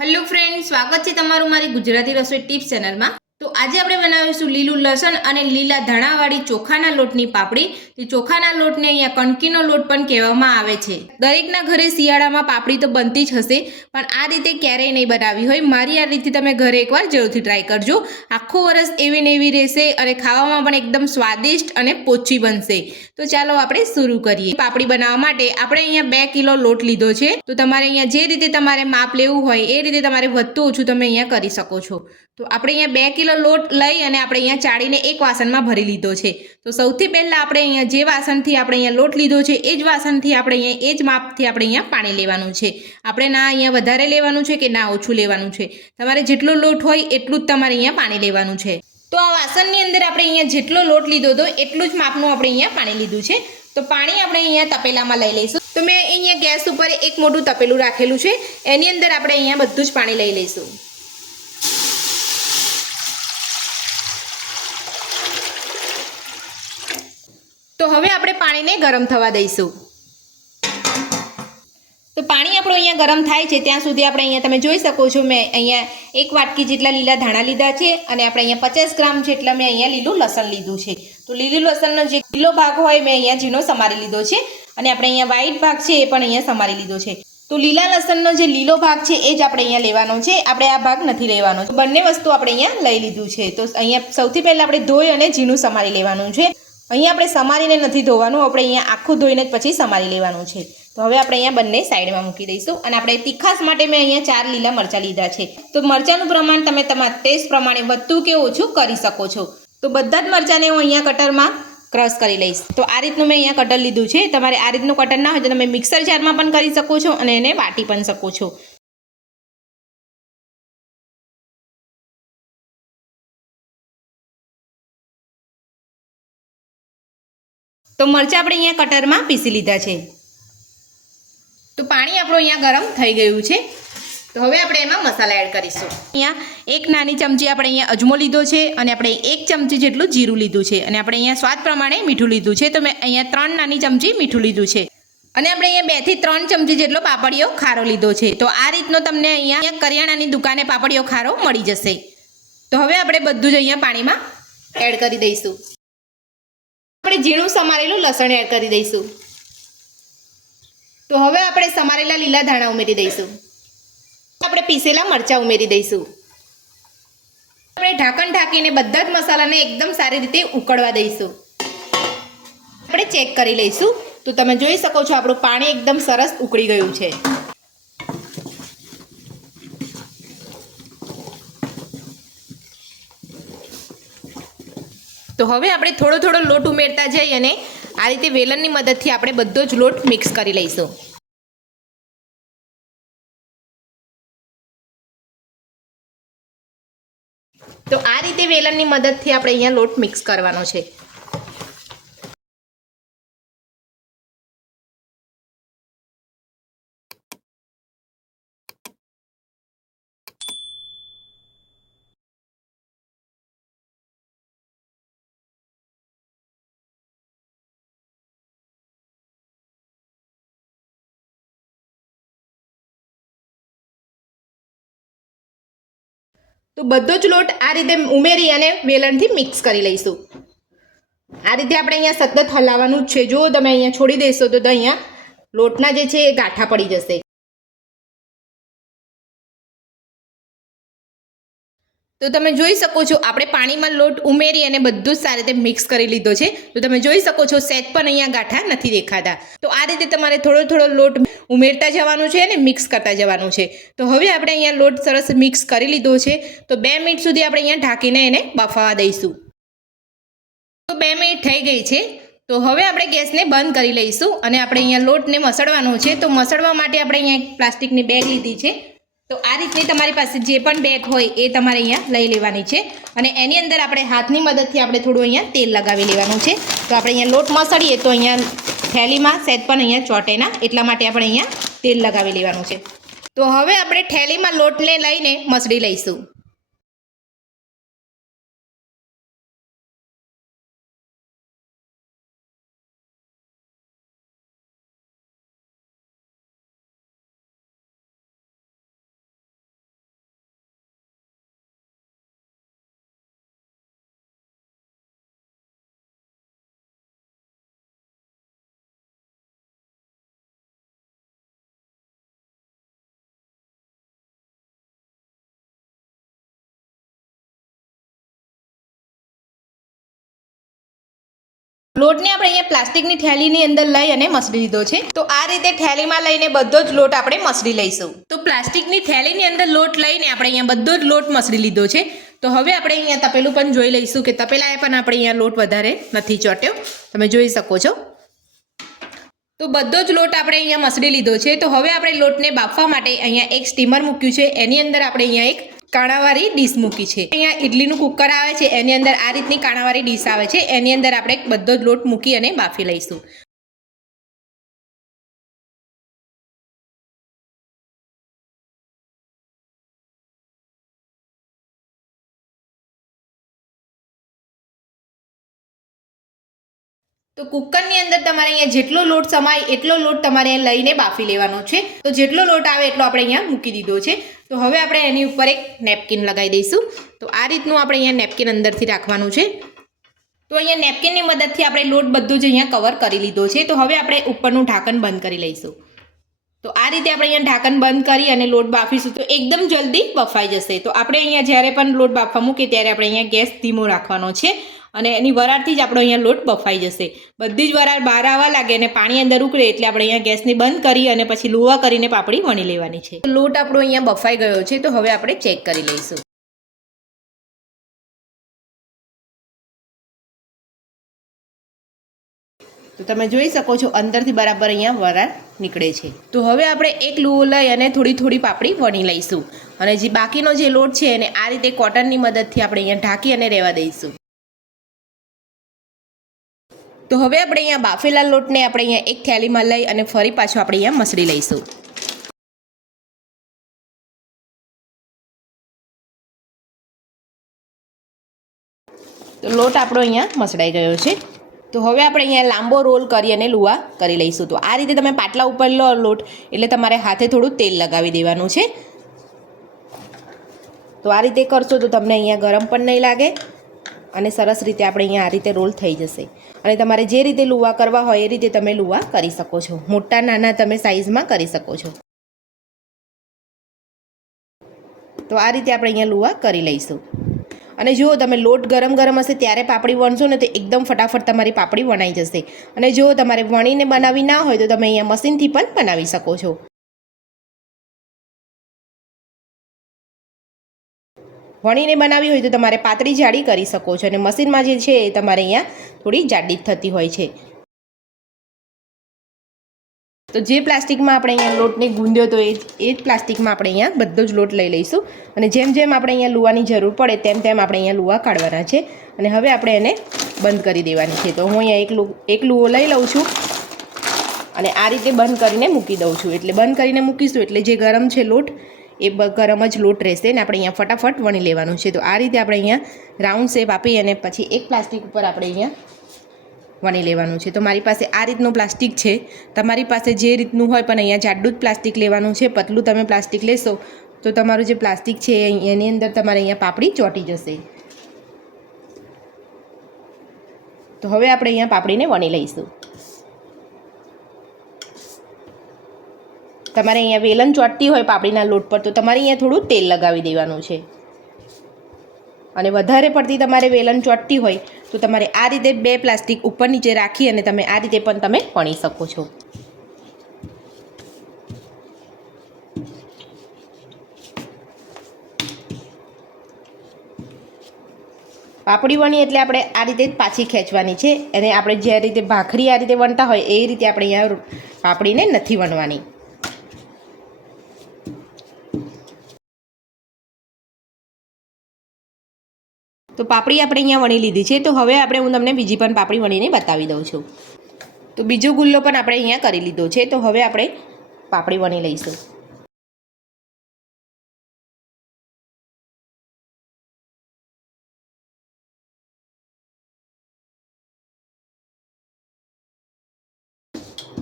Hello friend, સ્વાગત છે તમારું મારી ગુજરાતી રસોઈ ટિપ્સ ચેનલમાં। તો આજે આપણે બનાવીશું લીલું લસણ અને લીલા ધાણાવાળી ચોખાના લોટની પાપડી। તે ચોખાના લોટને અહીંયા કણકીનો લોટ પણ કહેવામાં આવે છે। દરેકના ઘરે શિયાળામાં પાપડી તો બનતી જ હશે, પણ આ રીતે ક્યારેય નહીં બનાવી હોય। મારી આ રીતે તમે ઘરે એકવાર જરૂરથી ટ્રાય કરજો। આખું વરસ એવી ને એવી રહેશે અને ખાવામાં પણ એકદમ સ્વાદિષ્ટ અને પોચી બનશે। તો ચાલો આપણે શરૂ કરીએ। પાપડી બનાવવા માટે આપણે અહીંયા 2 કિલો લોટ લીધો છે। તો તમારે અહીંયા જે રીતે તમારે માપ લેવું હોય એ રીતે તમારે વધતું ઓછું તમે અહીંયા કરી શકો છો। તો આપણે અહીંયા 2 કિલો લોટ લઈ અને આપણે અહીંયા ચાળીને એક વાસણમાં ભરી લીધો છે। તો સૌથી પહેલાં આપણે અહીંયા જે વાસણથી આપણે અહીંયા લોટ લીધો છે એ જ વાસણથી આપણે અહીંયા એ જ માપથી આપણે અહીંયા પાણી લેવાનું છે। આપણે ના અહીંયા વધારે લેવાનું છે કે ના ઓછું લેવાનું છે, તમારે જેટલો લોટ હોય એટલું જ તમારે અહીંયા પાણી લેવાનું છે। તો આ વાસણની અંદર આપણે અહીંયા જેટલો લોટ લીધો હતો એટલું જ માપનું આપણે અહીંયા પાણી લીધું છે। તો પાણી આપણે અહીંયા તપેલામાં લઈ લઈશું। તો મેં અહીંયા ગેસ ઉપર એક મોટું તપેલું રાખેલું છે, એની અંદર આપણે અહીંયા બધું જ પાણી લઈ લઈશું। તો હવે આપણે પાણીને ગરમ થવા દઈશું। તો પાણી આપણું અહીંયા ગરમ થાય છે ત્યાં સુધી આપણે અહીંયા તમે જોઈ શકો છો મેં અહીંયા 1 વાટકી જેટલા લીલા ધાણા લીધા છે અને આપણે અહીંયા 50 ગ્રામ જેટલા મેં અહીંયા લીલું લસણ લીધું છે। તો લીલું લસણનો જે લીલો ભાગ હોય મેં અહીંયા ઝીણો સમારી લીધો છે અને આપણે અહીંયા વ્હાઈટ ભાગ છે એ પણ અહીંયા સમારી લીધો છે। તો લીલા લસણનો જે લીલો ભાગ છે એ જ આપણે અહીંયા લેવાનો છે, આપણે આ ભાગ નથી લેવાનો। તો બંને વસ્તુ આપણે અહીંયા લઈ લીધું છે। તો અહીંયા સૌથી પહેલાં આપણે ધોઈ અને ઝીણું સમારી લેવાનું છે। અહીંયા આપણે સમારીને નથી ધોવાનું, આપણે અહીંયા આખું ધોઈને જ પછી સમારી લેવાનું છે। તો હવે આપણે અહીંયા બંને સાઈડમાં મૂકી દઈશું અને આપણે તીખાસ માટે મેં અહીંયા 4 લીલા મરચાં લીધા છે। તો મરચાંનું પ્રમાણ તમે તમારા ટેસ્ટ પ્રમાણે વધતું કે ઓછું કરી શકો છો। તો બધા જ મરચાંને હું અહીંયા કટરમાં ક્રશ કરી લઈશ। તો આ રીતનું મેં અહીંયા કટર લીધું છે। તમારે આ રીતનું કટર ના હોય તો તમે મિક્સર જારમાં પણ કરી શકો છો અને એને વાટી પણ શકો છો। તો મરચાં આપણે અહીંયા કટરમાં પીસી લીધા છે। તો પાણી આપણું અહીંયા ગરમ થઈ ગયું છે। તો હવે આપણે એમાં મસાલા એડ કરીશું। અહીંયા 1 નાની ચમચી આપણે અહીંયા અજમો લીધો છે અને આપણે 1 ચમચી જેટલું જીરું લીધું છે અને આપણે અહીંયા સ્વાદ પ્રમાણે મીઠું લીધું છે। તો મેં અહીંયા 3 નાની ચમચી મીઠું લીધું છે અને આપણે અહીંયા 2 થી 3 ચમચી જેટલો પાપડીયો ખારો લીધો છે। તો આ રીતનો તમને અહીંયા કરિયાણાની દુકાને પાપડીયો ખારો મળી જશે। તો હવે આપણે બધું જ અહીંયા પાણીમાં એડ કરી દઈશું। આપણે ઝીણું સમારેલું લસણ એડ કરી દઈશું। તો હવે આપણે સમારેલા લીલા ધાણા ઉમેરી દઈશું। આપણે પીસેલા મરચાં ઉમેરી દઈશું। આપણે ઢાંકણ ઢાંકીને બધા જ મસાલાને એકદમ સારી રીતે ઉકળવા દઈશું। આપણે ચેક કરી લઈશું। તો તમે જોઈ શકો છો આપણું પાણી એકદમ સરસ ઉકળી ગયું છે। તો હવે આપણે થોડો થોડો લોટ ઉમેરતા જઈ અને આ રીતે વેલણની મદદથી આપણે બધો જ લોટ મિક્સ કરી લઈશું। તો આ રીતે વેલણની મદદથી આપણે અહીંયા લોટ મિક્સ કરવાનો છે। તો બધો જ લોટ આ રીતે ઉમેરી અને વેલણથી મિક્સ કરી લઈશું। આ રીતે આપણે અહીંયા સતત હલાવવાનું જ છે। જો તમે અહીંયા છોડી દેશો તો અહીંયા લોટના જે છે એ ગાંઠા પડી જશે। તો તમે જોઈ શકો છો આપણે પાણીમાં લોટ ઉમેરી અને બધું જ સારી રીતે મિક્સ કરી લીધો છે। તો તમે જોઈ શકો છો સહેજ પણ અહીંયા ગાંઠા નથી દેખાતા। તો આ રીતે તમારે થોડો થોડો લોટ ઉમેરતા જવાનું છે અને મિક્સ કરતા જવાનું છે। તો હવે આપણે અહીંયા લોટ સરસ મિક્સ કરી લીધો છે। તો 2 મિનિટ સુધી આપણે અહીંયા ઢાંકીને એને બફાવા દઈશું। તો 2 મિનિટ થઈ ગઈ છે। તો હવે આપણે ગેસને બંધ કરી લઈશું અને આપણે અહીંયા લોટને મસળવાનો છે। તો મસળવા માટે આપણે અહીંયા એક પ્લાસ્ટિકની બેગ લીધી છે। તો આ રીતે તમારી પાસે જે પણ બેગ હોય એ તમારે અહીંયા લઈ લેવાની છે અને એની અંદર આપણે હાથની મદદથી આપણે થોડું અહીંયા તેલ લગાવી લેવાનું છે। તો આપણે અહીંયા લોટ મસળીએ તો અહીંયા થેલીમાં સહેજ પણ અહીંયા ચોંટે ના, એટલા માટે આપણે અહીંયા તેલ લગાવી લેવાનું છે। તો હવે આપણે થેલીમાં લોટને લઈને મસળી લઈશું। લોટને આપણે અહીંયા પ્લાસ્ટિકની થેલીની અંદર લઈ અને મસળી લીધો છે. તો આ રીતે થેલીમાં લઈને બધો જ લોટ આપણે મસળી લઈશું. તો પ્લાસ્ટિકની થેલીની અંદર લોટ લઈને આપણે અહીંયા બધો જ લોટ મસળી લીધો છે. તો હવે આપણે અહીંયા તપેલું પણ જોઈ લઈશું કે તપેલાએ પણ આપણે અહીંયા લોટ વધારે નથી ચોટ્યો. તમે જોઈ શકો છો. તો બધો જ લોટ આપણે અહીંયા મસળી લીધો છે. તો હવે આપણે લોટને બાફવા માટે અહીંયા એક સ્ટીમર મૂક્યું છે. એની અંદર આપણે અહીંયા એક કાણાવાળી ડીશ મૂકી છે. અહીંયા ઇડલીનું કુકર આવે છે, એની અંદર આ રીતની કાણાવાળી ડીશ આવે છે. એની અંદર આપણે બધો જ લોટ મૂકી અને બાફી લઈશું. તો કુકરની અંદર તમારે અહીંયા જેટલો લોટ સમાય એટલો લોટ તમારે લઈને બાફી લેવાનો છે. તો જેટલો લોટ આવે એટલો આપણે અહીંયા મૂકી દીધો છે. તો હવે આપણે એની ઉપર એક નેપકિન લગાવી દઈશું. તો આ રીતનું આપણે અહીંયા નેપકિન અંદરથી રાખવાનું છે. તો અહીંયા નેપકિનની મદદથી આપણે લોટ બધું જ અહીંયા કવર કરી લીધો છે. તો હવે આપણે ઉપરનું ઢાંકણ બંધ કરી લઈશું. તો આ રીતે આપણે અહીંયા ઢાંકણ બંધ કરી અને લોટ બાફીશું તો એકદમ જલ્દી બફાઈ જશે. તો આપણે અહીંયા જ્યારે પણ લોટ બાફવા મૂકીએ ત્યારે આપણે અહીંયા ગેસ ધીમો રાખવાનો છે અને એની વરાળથી જ આપણો અહીંયા લોટ બફાઈ જશે. બધી જ વરાળ બહાર આવવા લાગે અને પાણી અંદર ઉકળે એટલે આપણે અહીંયા ગેસને બંધ કરી અને પછી લુવા કરીને પાપડી વણી લેવાની છે. લોટ આપણો અહીંયા બફાઈ ગયો છે. તો હવે આપણે ચેક કરી લઈશું. તો તમે જોઈ શકો છો અંદરથી બરાબર અહીંયા વરાળ નીકળે છે. તો હવે આપણે એક લુવો લઈ અને થોડી થોડી પાપડી વણી લઈશું અને જે બાકીનો જે લોટ છે એને આ રીતે કોટનની મદદથી આપણે અહીંયા ઢાંકી અને રહેવા દઈશું. તો હવે આપણે અહીંયા બાફેલા લોટને આપણે અહીંયા એક થેલીમાં લઈ અને ફરી પાછો આપણે અહીંયા મસળી લઈશું. તો લોટ આપણો અહીંયા મસળાઈ ગયો છે. તો હવે આપણે અહીંયા લાંબો રોલ કરી અને લુવા કરી લઈશું. તો આ રીતે તમે પાટલા ઉપર લો લોટ એટલે તમારે હાથે થોડું તેલ લગાવી દેવાનું છે. તો આ રીતે કરશો તો તમને અહીંયા ગરમ પણ નહીં લાગે અને સરસ રીતે આપણે અહીંયા આ રીતે રોલ થઈ જશે. અને તમારે જે રીતે લુવા કરવા હોય એ રીતે તમે લુવા કરી શકો છો. મોટા નાના તમે સાઇઝમાં કરી શકો છો. તો આ રીતે આપણે અહીંયા લુવા કરી લઈશું. અને જો તમે લોટ ગરમ ગરમ હશે ત્યારે પાપડી વણશો ને તો એકદમ ફટાફટ તમારી પાપડી વણાઈ જશે. અને જો તમારે વણીને બનાવી ના હોય તો તમે અહીંયા મશીનથી પણ બનાવી શકો છો. વણીને બનાવી હોય તો તમારે પાતળી જાડી કરી શકો છો અને મશીનમાં જે છે એ તમારે અહીંયા થોડી જાડી થતી હોય છે. તો જે પ્લાસ્ટિકમાં આપણે અહીંયા લોટને ગૂંદ્યો તો એ જ પ્લાસ્ટિકમાં આપણે અહીંયા બધો જ લોટ લઈ લઈશું અને જેમ જેમ આપણે અહીંયા લુવાની જરૂર પડે તેમ તેમ આપણે અહીંયા લુવા કાઢવાના છે અને હવે આપણે એને બંધ કરી દેવાની છે. તો હું અહીંયા એક લુવો લઈ લઉં છું અને આ રીતે બંધ કરીને મૂકી દઉં છું. એટલે બંધ કરીને મૂકીશું એટલે જે ગરમ છે લોટ એ ગરમ જ લોટ રહેશે ને આપણે અહીંયા ફટાફટ વણી લેવાનું છે. તો આ રીતે આપણે અહીંયા રાઉન્ડ શેપ આપી અને પછી એક પ્લાસ્ટિક ઉપર આપણે અહીંયા વણી લેવાનું છે. તો મારી પાસે આ રીતનું પ્લાસ્ટિક છે. તમારી પાસે જે રીતનું હોય પણ અહીંયા જાડું જ પ્લાસ્ટિક લેવાનું છે. પતલું તમે પ્લાસ્ટિક લેશો તો તમારું જે પ્લાસ્ટિક છે એની અંદર તમારે અહીંયા પાપડી ચોંટી જશે. તો હવે આપણે અહીંયા પાપડીને વણી લઈશું. તમારે અહીંયા વેલણ ચોંટતી હોય પાપડીના લોટ પર તો તમારે અહીંયા થોડું તેલ લગાવી દેવાનું છે. અને વધારે પડતી તમારે વેલણ ચોંટતી હોય તો તમારે આ રીતે બે પ્લાસ્ટિક ઉપર નીચે રાખી અને તમે આ રીતે પણ તમે વણી શકો છો. પાપડી વણી એટલે આપણે આ રીતે જ પાછી ખેંચવાની છે અને આપણે જે રીતે ભાખરી આ રીતે વણતા હોય એ રીતે આપણે અહીંયા પાપડીને નથી વણવાની. તો પાપડી આપણે અહીંયા વણી લીધી છે. તો હવે હું તમને બીજી પણ પાપડી વણીને બતાવી દઉં છું. તો બીજો ગુલ્લો પણ આપણે અહીંયા કરી લીધો છે. તો હવે આપણે પાપડી વણી લઈશું.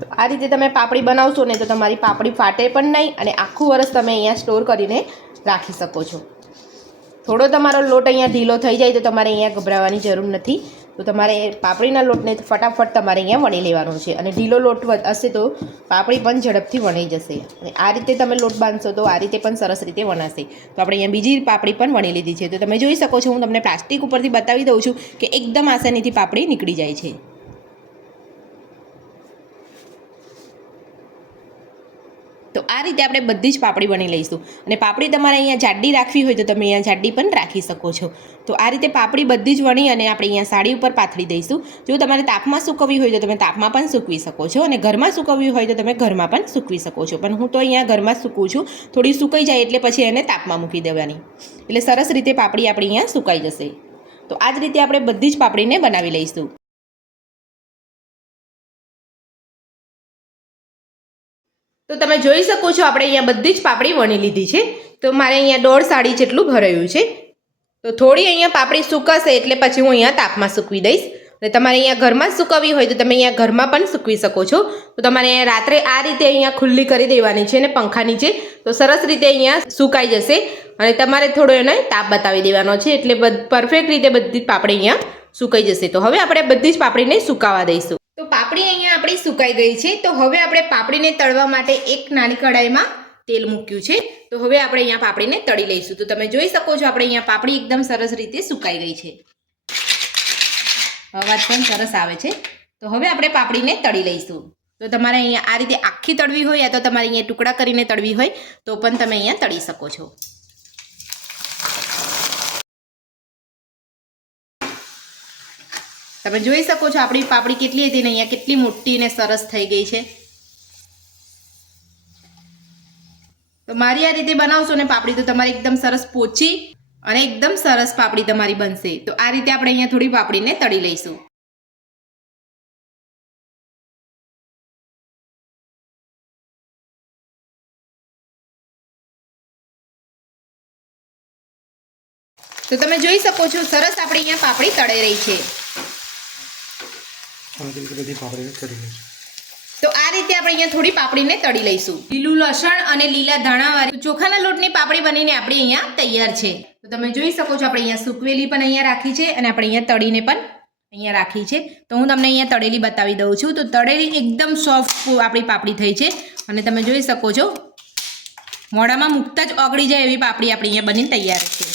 તો આ રીતે તમે પાપડી બનાવશો ને તો તમારી પાપડી ફાટે પણ નહીં અને આખું વર્ષ તમે અહીંયા સ્ટોર કરીને રાખી શકો છો. થોડો તમારો લોટ અહીંયા ઢીલો થઈ જાય તો તમારે અહીંયા ગભરાવાની જરૂર નથી. તો તમારે પાપડીના લોટને ફટાફટ તમારે અહીંયા વણી લેવાનો છે અને ઢીલો લોટ હશે તો પાપડી પણ ઝડપથી વણાઈ જશે. અને આ રીતે તમે લોટ બાંધશો તો આ રીતે પણ સરસ રીતે વણાશે. તો આપણે અહીંયા બીજી પાપડી પણ વણી લીધી છે. તો તમે જોઈ શકો છો હું તમને પ્લાસ્ટિક ઉપરથી બતાવી દઉં છું કે એકદમ આસાનીથી પાપડી નીકળી જાય છે. તો આ રીતે આપણે બધી જ પાપડી બની લઈશું અને પાપડી તમારે અહીંયા જાડી રાખવી હોય તો તમે અહીંયા જાડી પણ રાખી શકો છો. તો આ રીતે પાપડી બધી જ વણી અને આપણે અહીંયા સાડી ઉપર પાથરી દઈશું. જો તમારે તાપમાં સૂકવવી હોય તો તમે તાપમાં પણ સૂકવી શકો છો અને ઘરમાં સૂકવવી હોય તો તમે ઘરમાં પણ સૂકવી શકો છો. પણ હું તો અહીંયા ઘરમાં જ સૂકવું છું. થોડી સુકાઈ જાય એટલે પછી એને તાપમાં મૂકી દેવાની, એટલે સરસ રીતે પાપડી આપણી અહીંયા સુકાઈ જશે. તો આ જ રીતે આપણે બધી જ પાપડીને બનાવી લઈશું. તો તમે જોઈ શકો છો આપણે અહીંયા બધી જ પાપડી વણી લીધી છે. તો મારે અહીંયા 1.5 સાડી જેટલું ભરાયું છે. તો થોડી અહીંયા પાપડી સુકાશે એટલે પછી હું અહીંયા તાપમાં સૂકવી દઈશ. અને તમારે અહીંયા ઘરમાં જ સૂકવવી હોય તો તમે અહીંયા ઘરમાં પણ સૂકવી શકો છો. તો તમારે અહીંયા રાત્રે આ રીતે અહીંયા ખુલ્લી કરી દેવાની છે અને પંખા નીચે, તો સરસ રીતે અહીંયા સુકાઈ જશે. અને તમારે થોડો એને તાપ બતાવી દેવાનો છે એટલે પરફેક્ટ રીતે બધી જ પાપડી અહીંયા સુકાઈ જશે. તો હવે આપણે બધી જ પાપડીને સુકાવા દઈશું. તો પાપડી અહીંયા આપણી સુકાઈ ગઈ છે. તો હવે આપણે પાપડીને તળવા માટે એક નાની કઢાઈમાં તેલ મૂક્યું છે. તો હવે આપણે અહીંયા પાપડીને તળી લઈશું. તો તમે જોઈ શકો છો આપણે અહીંયા પાપડી એકદમ સરસ રીતે સુકાઈ ગઈ છે. અવાજ પણ સરસ આવે છે. તો હવે આપણે પાપડીને તળી લઈશું. તો તમારે અહીંયા આ રીતે આખી તળવી હોય યા તો તમારે અહીંયા ટુકડા કરીને તળવી હોય તો પણ તમે અહીંયા તળી શકો છો. તમે જોઈ શકો છો આપણી પાપડી કેટલી હતી ને અહીંયા કેટલી મોટી અને સરસ થઈ ગઈ છે. તો મારી આ રીતે બનાવશો ને પાપડી તો તમારી એકદમ સરસ પોચી અને એકદમ સરસ પાપડી તમારી બનશે. તો આ રીતે આપણે અહીંયા થોડી પાપડીને તળી લઈશું. તો તમે જોઈ શકો છો સરસ આપણે અહીંયા પાપડી તળાઈ રહી છે. તો આ રીતે આપણે અહીંયા થોડી પાપડીને તળી લઈશું. લીલું લસણ અને લીલા ધાણાવાળી ચોખાના લોટની પાપડી બનીને આપણી અહીંયા તૈયાર છે. તો તમે જોઈ શકો છો આપણે અહીંયા સૂકવેલી પણ અહીંયા રાખી છે અને આપણે અહીંયા તળીને પણ અહીંયા રાખી છે. તો હું તમને અહીંયા તળેલી બતાવી દઉં છું. તો તળેલી એકદમ સોફ્ટ આપણી પાપડી થઈ છે અને તમે જોઈ શકો છો મોઢામાં મૂકતા જ ઓગળી જાય એવી પાપડી આપણી અહીંયા બનીને તૈયાર છે.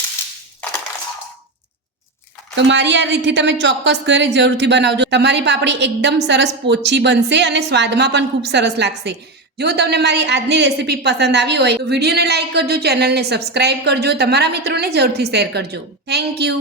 તો મારી આ રીતથી તમે ચોક્કસ ઘરે જરૂરથી બનાવજો. તમારી પાપડી એકદમ સરસ પોચી બનશે અને સ્વાદમાં પણ ખૂબ સરસ લાગશે. જો તમને મારી આજની રેસીપી પસંદ આવી હોય તો વિડીયોને લાઇક કરજો, ચેનલને સબસ્ક્રાઇબ કરજો, તમારા મિત્રોને જરૂરથી શેર કરજો. Thank you.